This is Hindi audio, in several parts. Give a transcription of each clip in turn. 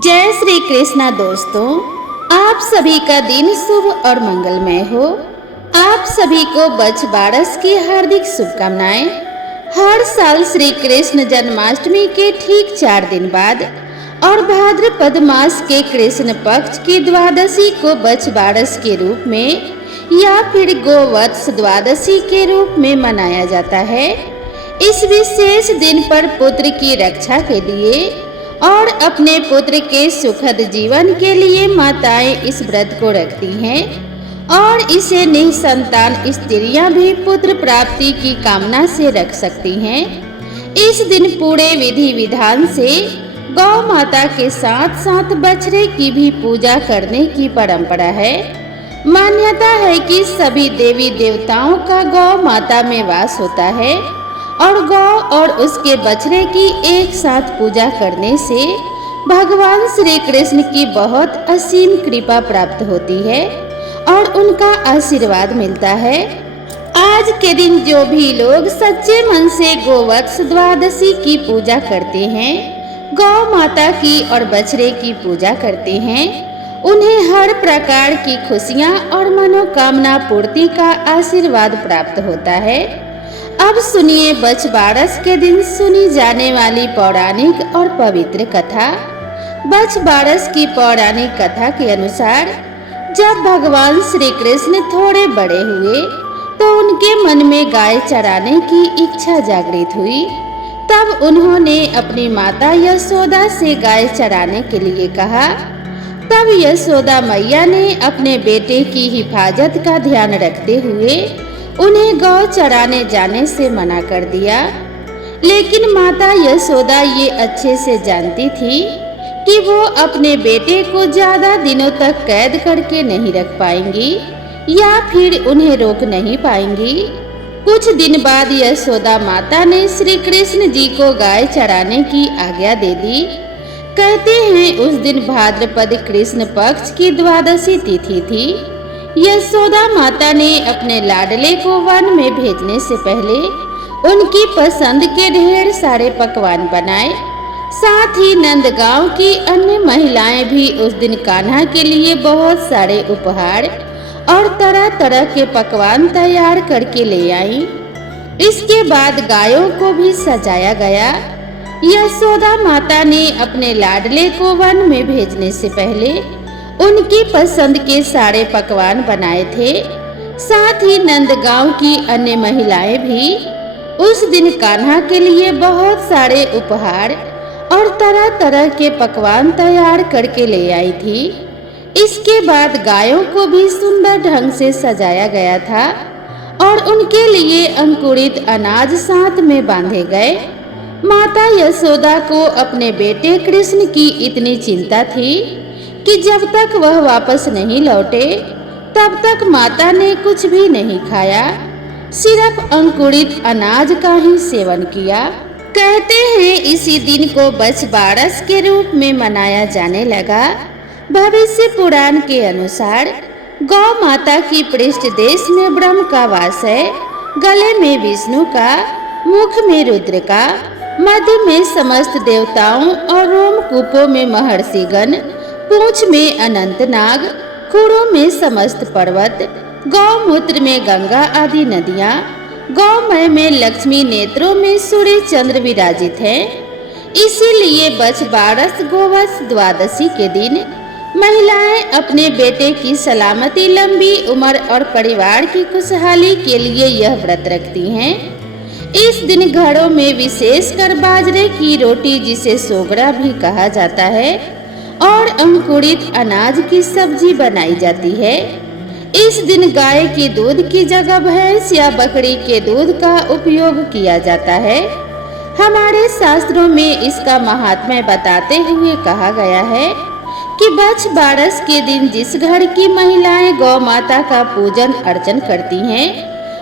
जय श्री कृष्णा दोस्तों, आप सभी का दिन शुभ और मंगलमय हो। आप सभी को बछ बारस की हार्दिक शुभकामनाएं। हर साल श्री कृष्ण जन्माष्टमी के ठीक 4 दिन बाद और भाद्रपद मास के कृष्ण पक्ष की द्वादशी को बछ बारस के रूप में या फिर गोवत्स द्वादशी के रूप में मनाया जाता है। इस विशेष दिन पर पुत्र की रक्षा के लिए और अपने पुत्र के सुखद जीवन के लिए माताएं इस व्रत को रखती हैं और इसे निसंतान स्त्रियां भी पुत्र प्राप्ति की कामना से रख सकती हैं। इस दिन पूरे विधि विधान से गौ माता के साथ साथ बछड़े की भी पूजा करने की परंपरा है। मान्यता है कि सभी देवी देवताओं का गौ माता में वास होता है और गौ और उसके बछड़े की एक साथ पूजा करने से भगवान श्री कृष्ण की बहुत असीम कृपा प्राप्त होती है और उनका आशीर्वाद मिलता है। आज के दिन जो भी लोग सच्चे मन से गोवत्स द्वादशी की पूजा करते हैं, गौ माता की और बछड़े की पूजा करते हैं, उन्हें हर प्रकार की खुशियां और मनोकामना पूर्ति का आशीर्वाद प्राप्त होता है। अब सुनिए बछ बारस के दिन सुनी जाने वाली पौराणिक और पवित्र कथा। बछ बारस की पौराणिक कथा के अनुसार जब भगवान श्री कृष्ण थोड़े बड़े हुए तो उनके मन में गाय चराने की इच्छा जागृत हुई। तब उन्होंने अपनी माता यशोदा से गाय चराने के लिए कहा। तब यशोदा मैया ने अपने बेटे की हिफाजत का ध्यान रखते हुए उन्हें गौ चराने जाने से मना कर दिया। लेकिन माता यशोदा ये अच्छे से जानती थी कि वो अपने बेटे को ज्यादा दिनों तक कैद करके नहीं रख पाएंगी या फिर उन्हें रोक नहीं पाएंगी। कुछ दिन बाद यशोदा माता ने श्री कृष्ण जी को गाय चराने की आज्ञा दे दी। कहते हैं उस दिन भाद्रपद कृष्ण पक्ष की द्वादशी तिथि थी। यशोदा माता ने अपने लाडले को वन में भेजने से पहले उनकी पसंद के ढेर सारे पकवान बनाए। साथ ही नंदगांव की अन्य महिलाएं भी उस दिन कान्हा के लिए बहुत सारे उपहार और तरह तरह के पकवान तैयार करके ले आईं। इसके बाद गायों को भी सजाया गया। यशोदा माता ने अपने लाडले को वन में भेजने से पहले उनकी पसंद के सारे पकवान बनाए थे। साथ ही नंदगांव की अन्य महिलाएं भी उस दिन कान्हा के लिए बहुत सारे उपहार और तरह तरह के पकवान तैयार करके ले आई थी। इसके बाद गायों को भी सुंदर ढंग से सजाया गया था और उनके लिए अंकुरित अनाज साथ में बांधे गए। माता यशोदा को अपने बेटे कृष्ण की इतनी चिंता थी कि जब तक वह वापस नहीं लौटे तब तक माता ने कुछ भी नहीं खाया, सिर्फ अंकुरित अनाज का ही सेवन किया। कहते हैं इसी दिन को बछ बारस के रूप में मनाया जाने लगा। भविष्य पुराण के अनुसार गौ माता की पृष्ठ देश में ब्रह्म का वास है, गले में विष्णु का, मुख में रुद्र का, मध्य में समस्त देवताओं और रोमकूपों में महर्षिगण, पूंछ में अनंत नाग, खुरों में समस्त पर्वत, गौमूत्र में गंगा आदि नदियाँ, गौमय में लक्ष्मी, नेत्रों में सूर्य चंद्र विराजित हैं। इसीलिए बछ बारस गोवत्स द्वादशी के दिन महिलाएं अपने बेटे की सलामती, लंबी उम्र और परिवार की खुशहाली के लिए यह व्रत रखती हैं। इस दिन घरों में विशेषकर बाजरे की रोटी, जिसे सोगड़ा भी कहा जाता है, और अंकुरित अनाज की सब्जी बनाई जाती है। इस दिन गाय के दूध की जगह भैंस या बकरी के दूध का उपयोग किया जाता है। हमारे शास्त्रों में इसका महात्म्य बताते हुए कहा गया है कि बछ बारस के दिन जिस घर की महिलाएं गौ माता का पूजन अर्चन करती हैं,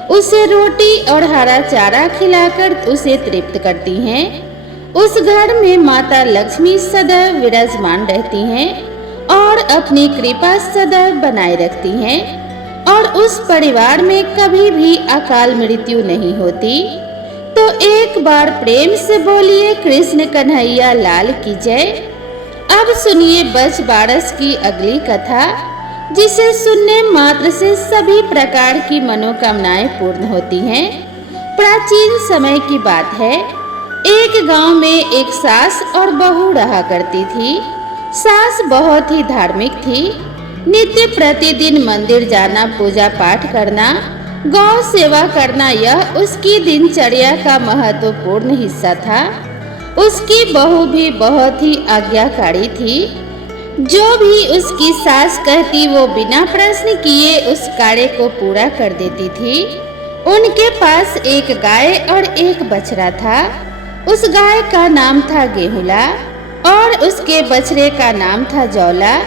उसे रोटी और हरा चारा खिलाकर उसे तृप्त करती हैं। उस घर में माता लक्ष्मी सदैव विराजमान रहती हैं और अपनी कृपा सदैव बनाए रखती हैं और उस परिवार में कभी भी अकाल मृत्यु नहीं होती। तो एक बार प्रेम से बोलिए कृष्ण कन्हैया लाल की जय। अब सुनिए बच बारस की अगली कथा, जिसे सुनने मात्र से सभी प्रकार की मनोकामनाएं पूर्ण होती हैं। प्राचीन समय की बात है। एक गांव में एक सास और बहू रहा करती थी। सास बहुत ही धार्मिक थी। नित्य प्रतिदिन मंदिर जाना, पूजा पाठ करना, गौ सेवा करना, यह उसकी दिनचर्या का महत्वपूर्ण हिस्सा था। उसकी बहू भी बहुत ही आज्ञाकारी थी। जो भी उसकी सास कहती वो बिना प्रश्न किए उस कार्य को पूरा कर देती थी। उनके पास एक गाय और एक बछड़ा था। उस गाय का नाम था गेहुला और उसके बछड़े का नाम था जौला।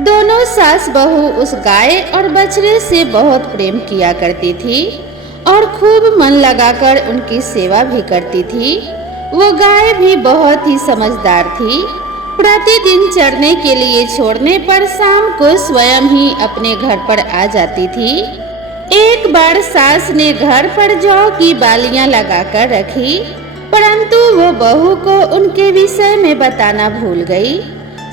दोनों सास बहू उस गाय और बछड़े से बहुत प्रेम किया करती थी और खूब मन लगाकर उनकी सेवा भी करती थी। वो गाय भी बहुत ही समझदार थी। प्रतिदिन चरने के लिए छोड़ने पर शाम को स्वयं ही अपने घर पर आ जाती थी। एक बार सास ने घर पर जौ की बालियां लगाकर रखी, परंतु वो बहू को उनके विषय में बताना भूल गई।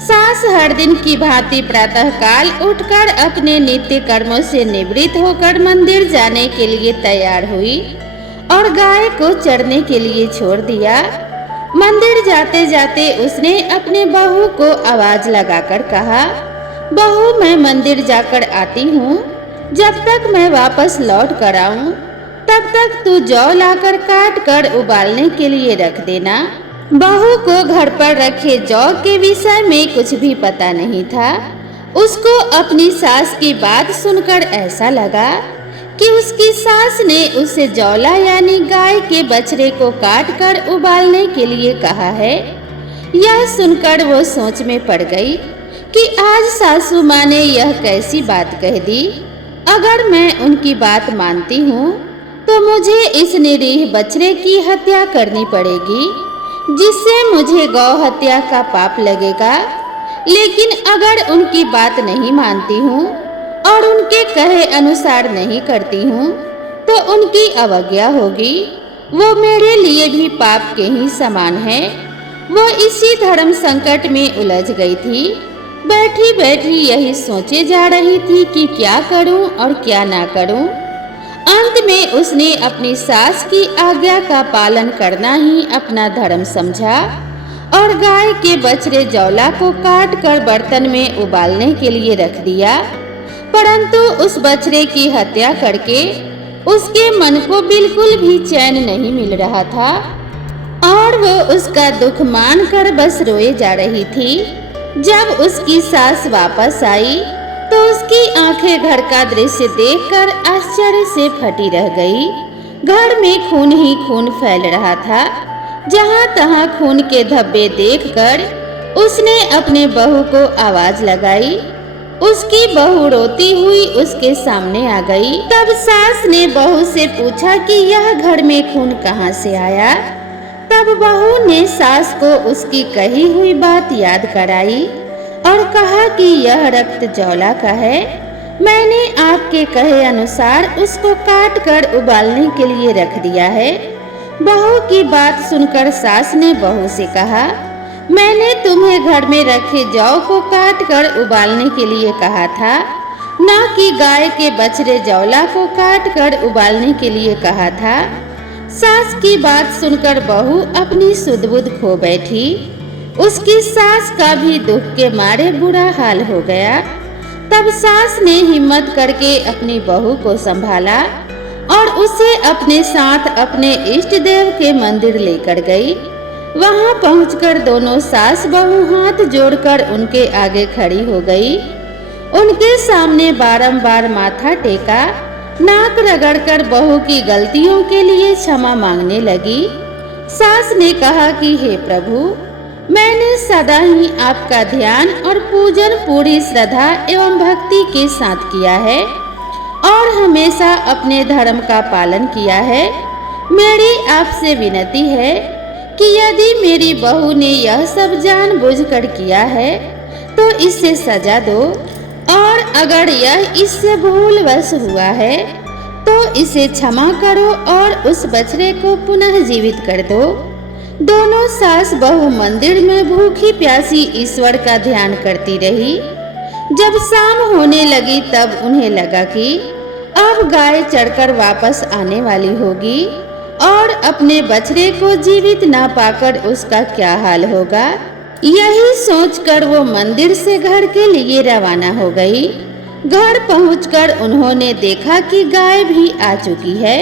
सास हर दिन की भांति प्रातःकाल उठकर अपने नित्य कर्मों से निवृत्त होकर मंदिर जाने के लिए तैयार हुई और गाय को चरने के लिए छोड़ दिया। मंदिर जाते जाते उसने अपने बहू को आवाज लगाकर कहा, बहू मैं मंदिर जाकर आती हूँ, जब तक मैं वापस लौट कर आऊं तब तक तू जौ लाकर काट कर उबालने के लिए रख देना। बहू को घर पर रखे जौ के विषय में कुछ भी पता नहीं था। उसको अपनी सास की बात सुनकर ऐसा लगा कि उसकी सास ने उसे जौला यानी गाय के बछड़े को काट कर उबालने के लिए कहा है। यह सुनकर वो सोच में पड़ गई कि आज सासू माँ ने यह कैसी बात कह दी। अगर मैं उनकी बात मानती हूँ तो मुझे इस निरीह बछड़े की हत्या करनी पड़ेगी, जिससे मुझे गौ हत्या का पाप लगेगा। लेकिन अगर उनकी बात नहीं मानती हूँ और उनके कहे अनुसार नहीं करती हूँ तो उनकी अवज्ञा होगी। वो मेरे लिए भी पाप के ही समान है। वो इसी धर्म संकट में उलझ गई थी। बैठी बैठी यही सोचे जा रही थी कि क्या करूं और क्या ना करूं। अंत में उसने अपनी सास की आज्ञा का पालन करना ही अपना धर्म समझा और गाय के बछड़े जौला को काट कर बर्तन में उबालने के लिए रख दिया। परंतु उस बछड़े की हत्या करके उसके मन को बिल्कुल भी चैन नहीं मिल रहा था और वो उसका दुख मान कर बस रोए जा रही थी। जब उसकी सास वापस आई तो उसकी आंखें घर का दृश्य देखकर आश्चर्य से फटी रह गई। घर में खून ही खून फैल रहा था। जहां तहां खून के धब्बे देखकर उसने अपने बहू को आवाज लगाई। उसकी बहू रोती हुई उसके सामने आ गई। तब सास ने बहू से पूछा कि यह घर में खून कहां से आया। तब बहू ने सास को उसकी कही हुई बात याद कराई और कहा कि यह रक्त जौला का है। मैंने आपके कहे अनुसार उसको काट कर उबालने के लिए रख दिया है। बहू की बात सुनकर सास ने बहू से कहा, मैंने तुम्हें घर में रखे जौ को काट कर उबालने के लिए कहा था, न कि गाय के बछड़े जौला को काट कर उबालने के लिए कहा था। सास की बात सुनकर बहू अपनी सुध-बुध खो बैठी। उसकी सास का भी दुख के मारे बुरा हाल हो गया। तब सास ने हिम्मत करके अपनी बहू को संभाला और उसे अपने साथ अपने इष्ट देव के मंदिर लेकर गई। वहां पहुंचकर दोनों सास बहू हाथ जोड़कर उनके आगे खड़ी हो गई। उनके सामने बारंबार माथा टेका, नाक रगड़कर बहू की गलतियों के लिए क्षमा मांगने लगी। सास ने कहा कि हे प्रभु, मैंने सदा ही आपका ध्यान और पूजन पूरी श्रद्धा एवं भक्ति के साथ किया है और हमेशा अपने धर्म का पालन किया है। मेरी आपसे विनती है कि यदि मेरी बहू ने यह सब जानबूझकर किया है तो इससे सजा दो, और अगर यह इससे भूलवश हुआ है तो इसे क्षमा करो और उस बछड़े को पुनः जीवित कर दो। दोनों सास बहू मंदिर में भूखी प्यासी ईश्वर का ध्यान करती रही। जब शाम होने लगी तब उन्हें लगा कि अब गाय चढ़कर वापस आने वाली होगी और अपने बछड़े को जीवित ना पाकर उसका क्या हाल होगा। यही सोचकर वो मंदिर से घर के लिए रवाना हो गई। घर पहुंचकर उन्होंने देखा कि गाय भी आ चुकी है।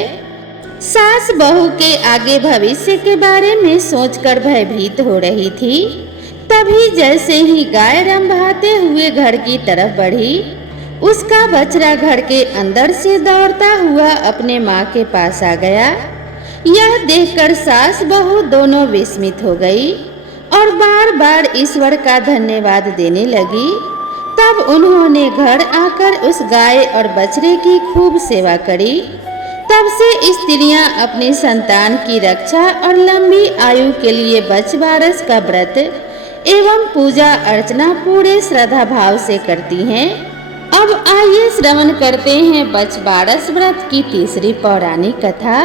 सास बहू के आगे भविष्य के बारे में सोचकर भयभीत हो रही थी। तभी जैसे ही गाय रंभाते हुए घर की तरफ बढ़ी, उसका बछड़ा घर के अंदर से दौड़ता हुआ अपने माँ के पास आ गया। यह देखकर सास बहू दोनों विस्मित हो गई और बार बार ईश्वर का धन्यवाद देने लगी। तब उन्होंने घर आकर उस गाय और बछड़े की खूब सेवा करी। तब से स्त्रियां अपनी संतान की रक्षा और लंबी आयु के लिए बछबारस का व्रत एवं पूजा अर्चना पूरे श्रद्धा भाव से करती हैं। अब आइए श्रवण करते हैं बछबारस व्रत की तीसरी पौराणिक कथा,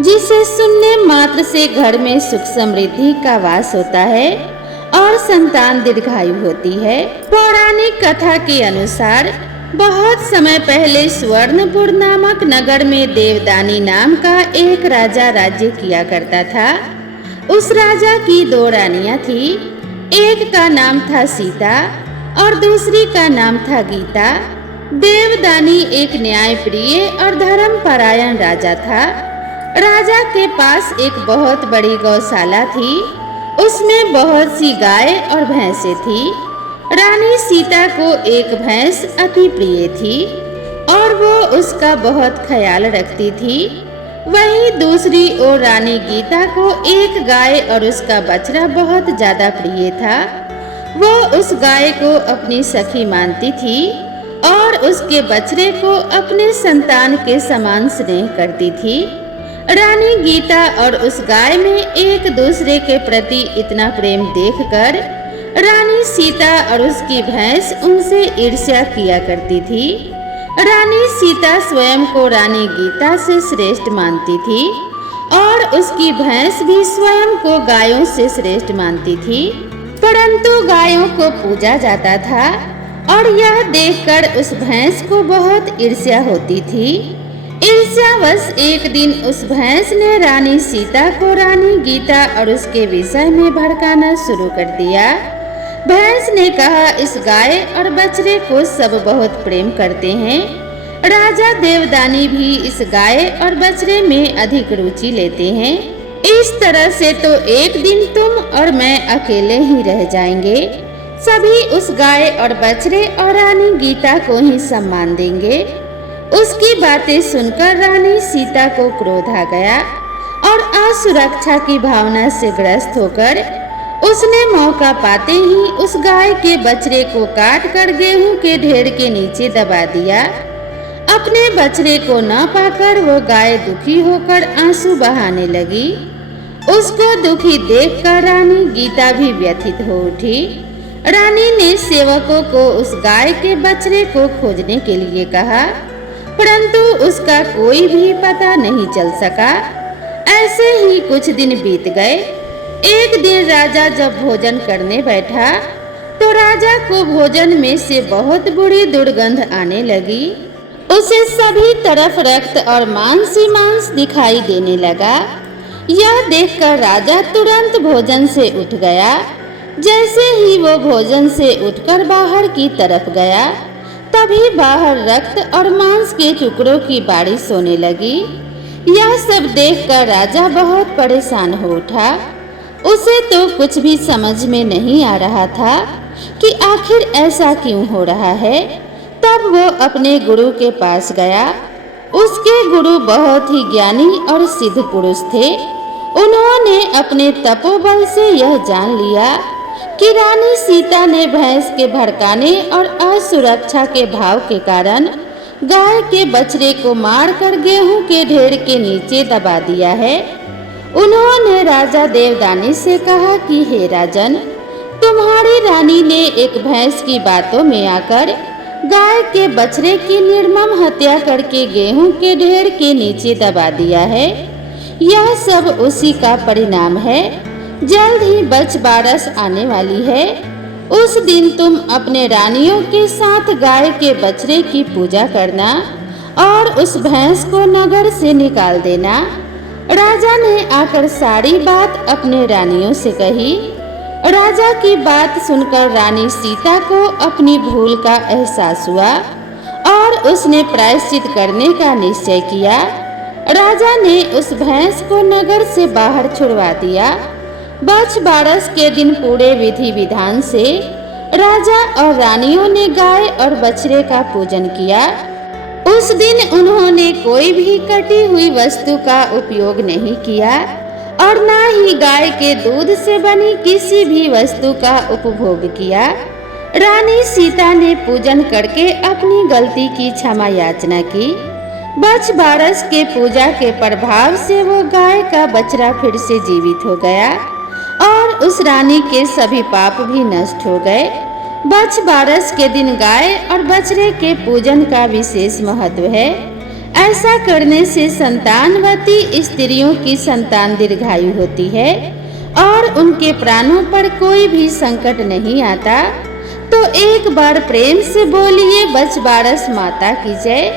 जिसे सुनने मात्र से घर में सुख समृद्धि का वास होता है और संतान दीर्घायु होती है। पौराणिक कथा के अनुसार बहुत समय पहले स्वर्णपुर नामक नगर में देवदानी नाम का एक राजा राज्य किया करता था। उस राजा की दो रानियां थी। एक का नाम था सीता और दूसरी का नाम था गीता। देवदानी एक न्यायप्रिय और धर्मपरायण राजा था। राजा के पास एक बहुत बड़ी गौशाला थी। उसमें बहुत सी गाय और भैंसें थी। रानी सीता को एक भैंस अति प्रिय थी और वो उसका बहुत ख्याल रखती थी। वहीं दूसरी ओर रानी गीता को एक गाय और उसका बछड़ा बहुत ज्यादा प्रिय था। वो उस गाय को अपनी सखी मानती थी और उसके बछड़े को अपने संतान के समान स्नेह करती थी। रानी गीता और उस गाय में एक दूसरे के प्रति इतना प्रेम देखकर रानी सीता और उसकी भैंस उनसे ईर्ष्या किया करती थी। रानी सीता स्वयं को रानी गीता से श्रेष्ठ मानती थी और उसकी भैंस भी स्वयं को गायों से श्रेष्ठ मानती थी। परंतु गायों को पूजा जाता था और यह देखकर उस भैंस को बहुत ईर्ष्या होती थी। ईर्ष्यावश एक दिन उस भैंस ने रानी सीता को रानी गीता और उसके विषय में भड़काना शुरू कर दिया। भैंस ने कहा, इस गाय और बछड़े को सब बहुत प्रेम करते हैं। राजा देवदानी भी इस गाय और बछड़े में अधिक रुचि लेते हैं। इस तरह से तो एक दिन तुम और मैं अकेले ही रह जाएंगे। सभी उस गाय और बछड़े और रानी गीता को ही सम्मान देंगे। उसकी बातें सुनकर रानी सीता को क्रोध आ गया और असुरक्षा की भावना से ग्रस्त होकर उसने मौका पाते ही उस गाय के बछड़े को काट कर गेहूं के ढेर के नीचे दबा दिया। अपने बछड़े को न पाकर वो गाय दुखी होकर आंसू बहाने लगी। उसको दुखी देखकर रानी गीता भी व्यथित हो उठी। रानी ने सेवकों को उस गाय के बछड़े को खोजने के लिए कहा, परंतु उसका कोई भी पता नहीं चल सका। ऐसे ही कुछ दिन बीत गए। एक दिन राजा जब भोजन करने बैठा तो राजा को भोजन में से बहुत बुरी दुर्गंध आने लगी। उसे सभी तरफ रक्त और मांस ही मांस दिखाई देने लगा। यह देखकर राजा तुरंत भोजन से उठ गया। जैसे ही वो भोजन से उठकर बाहर की तरफ गया, तभी बाहर रक्त और मांस के टुकड़ों की बारिश होने लगी। यह सब देखकर राजा बहुत परेशान हो उठा। उसे तो कुछ भी समझ में नहीं आ रहा था कि आखिर ऐसा क्यों हो रहा है। तब वो अपने गुरु के पास गया। उसके गुरु बहुत ही ज्ञानी और सिद्ध पुरुष थे। उन्होंने अपने तपोबल से यह जान लिया कि रानी सीता ने भैंस के भड़काने और असुरक्षा के भाव के कारण गाय के बछड़े को मारकर गेहूं के ढेर के नीचे दबा दिया है। उन्होंने राजा देवदानी से कहा कि हे राजन, तुम्हारी रानी ने एक भैंस की बातों में आकर गाय के बछड़े की निर्मम हत्या करके गेहूं के ढेर के नीचे दबा दिया है। यह सब उसी का परिणाम है। जल्द ही बछ बारस आने वाली है। उस दिन तुम अपने रानियों के साथ गाय के बछड़े की पूजा करना और उस भैंस को नगर से निकाल देना। राजा ने आकर सारी बात अपने रानियों से कही। राजा की बात सुनकर रानी सीता को अपनी भूल का एहसास हुआ और उसने प्रायश्चित करने का निश्चय किया। राजा ने उस भैंस को नगर से बाहर छुड़वा दिया। बछ बारस के दिन पूरे विधि विधान से राजा और रानियों ने गाय और बछड़े का पूजन किया। उस दिन उन्होंने कोई भी कटी हुई वस्तु का उपयोग नहीं किया और न ही गाय के दूध से बनी किसी भी वस्तु का उपभोग किया। रानी सीता ने पूजन करके अपनी गलती की क्षमा याचना की। बछ बारस के पूजा के प्रभाव से वो गाय का बछड़ा फिर से जीवित हो गया और उस रानी के सभी पाप भी नष्ट हो गए। बछ बारस के दिन गाय और बछड़े के पूजन का विशेष महत्व है। ऐसा करने से संतानवती स्त्रियों की संतान दीर्घायु होती है और उनके प्राणों पर कोई भी संकट नहीं आता। तो एक बार प्रेम से बोलिए बछ बारस माता की जय।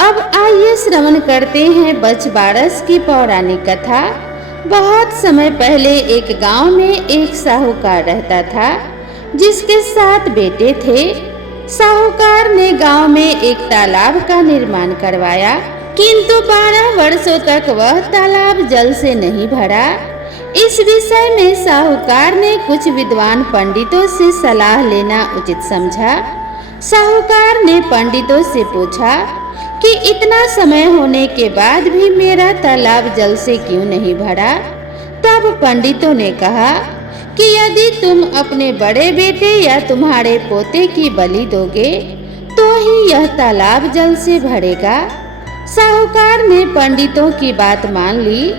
अब आइए श्रवण करते हैं बछ बारस की पौराणिक कथा। बहुत समय पहले एक गांव में एक साहूकार रहता था जिसके 7 बेटे थे। साहूकार ने गांव में एक तालाब का निर्माण करवाया, किंतु 12 वर्षों तक वह तालाब जल से नहीं भरा। इस विषय में साहूकार ने कुछ विद्वान पंडितों से सलाह लेना उचित समझा। साहूकार ने पंडितों से पूछा कि इतना समय होने के बाद भी मेरा तालाब जल से क्यों नहीं भरा। तब पंडितों ने कहा कि यदि तुम अपने बड़े बेटे या तुम्हारे पोते की बलि दोगे तो ही यह तालाब जल से भरेगा। साहूकार ने पंडितों की बात मान ली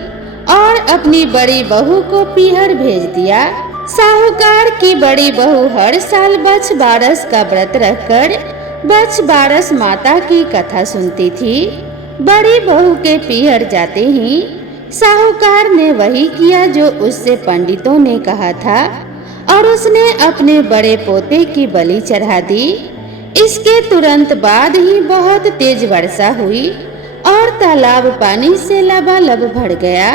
और अपनी बड़ी बहू को पीहर भेज दिया। साहूकार की बड़ी बहू हर साल बछ बारस का व्रत रखकर बछ बारस माता की कथा सुनती थी। बड़ी बहू के पीहर जाते ही साहूकार ने वही किया जो उससे पंडितों ने कहा था और उसने अपने बड़े पोते की बलि चढ़ा दी। इसके तुरंत बाद ही बहुत तेज वर्षा हुई और तालाब पानी से लबालब भर गया।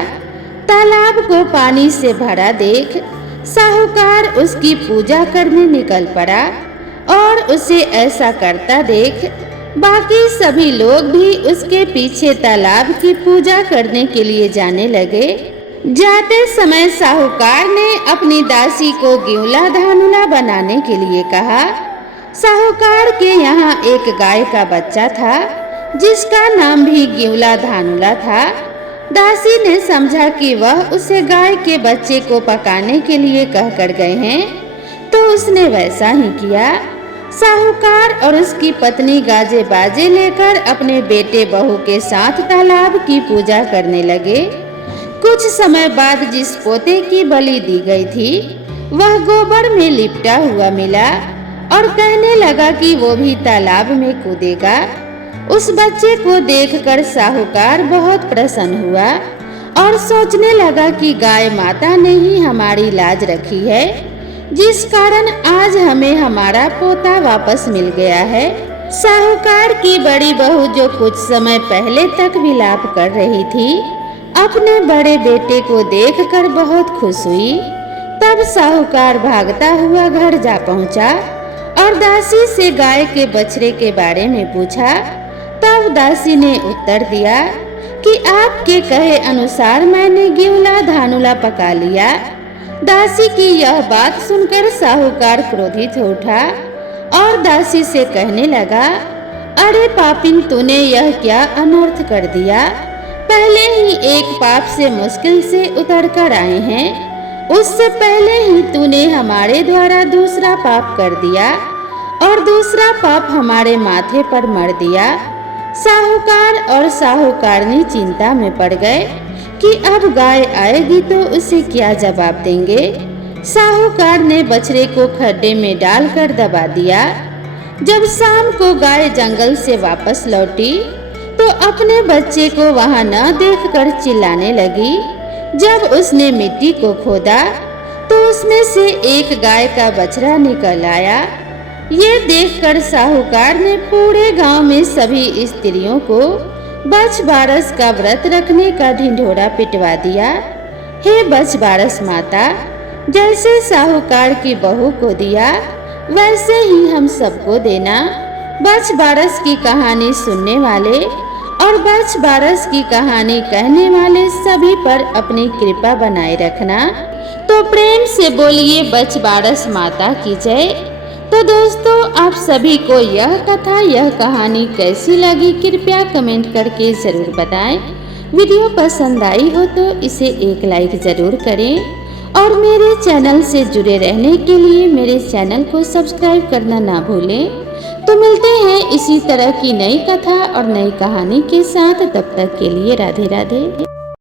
तालाब को पानी से भरा देख साहूकार उसकी पूजा करने निकल पड़ा और उसे ऐसा करता देख बाकी सभी लोग भी उसके पीछे तालाब की पूजा करने के लिए जाने लगे। जाते समय साहूकार ने अपनी दासी को गिवला धानुला बनाने के लिए कहा। साहूकार के यहाँ एक गाय का बच्चा था जिसका नाम भी गिवला धानुला था। दासी ने समझा कि वह उसे गाय के बच्चे को पकाने के लिए कहकर गए हैं, तो उसने वैसा ही किया। साहूकार और उसकी पत्नी गाजे बाजे लेकर अपने बेटे बहू के साथ तालाब की पूजा करने लगे। कुछ समय बाद जिस पोते की बलि दी गई थी वह गोबर में लिपटा हुआ मिला और कहने लगा कि वो भी तालाब में कूदेगा। उस बच्चे को देखकर साहूकार बहुत प्रसन्न हुआ और सोचने लगा कि गाय माता ने ही हमारी लाज रखी है, जिस कारण आज हमें हमारा पोता वापस मिल गया है। साहूकार की बड़ी बहू जो कुछ समय पहले तक विलाप कर रही थी, अपने बड़े बेटे को देखकर बहुत खुश हुई। तब साहूकार भागता हुआ घर जा पहुंचा और दासी से गाय के बछड़े के बारे में पूछा। तब दासी ने उत्तर दिया कि आपके कहे अनुसार मैंने गिवला धानुला पका लिया। दासी की यह बात सुनकर साहूकार क्रोधित हो उठा और दासी से कहने लगा, अरे पापिन, तूने यह क्या अनर्थ कर दिया। पहले ही एक पाप से मुश्किल से उतर कर आए हैं, उससे पहले ही तूने हमारे द्वारा दूसरा पाप कर दिया और दूसरा पाप हमारे माथे पर मर दिया। साहूकार और साहूकारनी चिंता में पड़ गए कि अब गाय आएगी तो उसे क्या जवाब देंगे। साहूकार ने बछड़े को खड्डे में डालकर दबा दिया। जब शाम को गाय जंगल से वापस लौटी तो अपने बच्चे को वहां न देखकर चिल्लाने लगी जब उसने मिट्टी को खोदा तो उसमें से एक गाय का बछड़ा निकल आया। ये देखकर साहूकार ने पूरे गांव में सभी स्त्रियों को बछ बारस का व्रत रखने का ढिंढोरा पिटवा दिया। हे बछ बारस माता, जैसे साहूकार की बहू को दिया वैसे ही हम सबको देना। बछ बारस की कहानी सुनने वाले और बछ बारस की कहानी कहने वाले सभी पर अपनी कृपा बनाए रखना। तो प्रेम से बोलिए बछ बारस माता की जय। तो दोस्तों, आप सभी को यह कथा, यह कहानी कैसी लगी कृपया कमेंट करके ज़रूर बताएं। वीडियो पसंद आई हो तो इसे एक लाइक ज़रूर करें और मेरे चैनल से जुड़े रहने के लिए मेरे चैनल को सब्सक्राइब करना ना भूलें। तो मिलते हैं इसी तरह की नई कथा और नई कहानी के साथ। तब तक के लिए राधे राधे।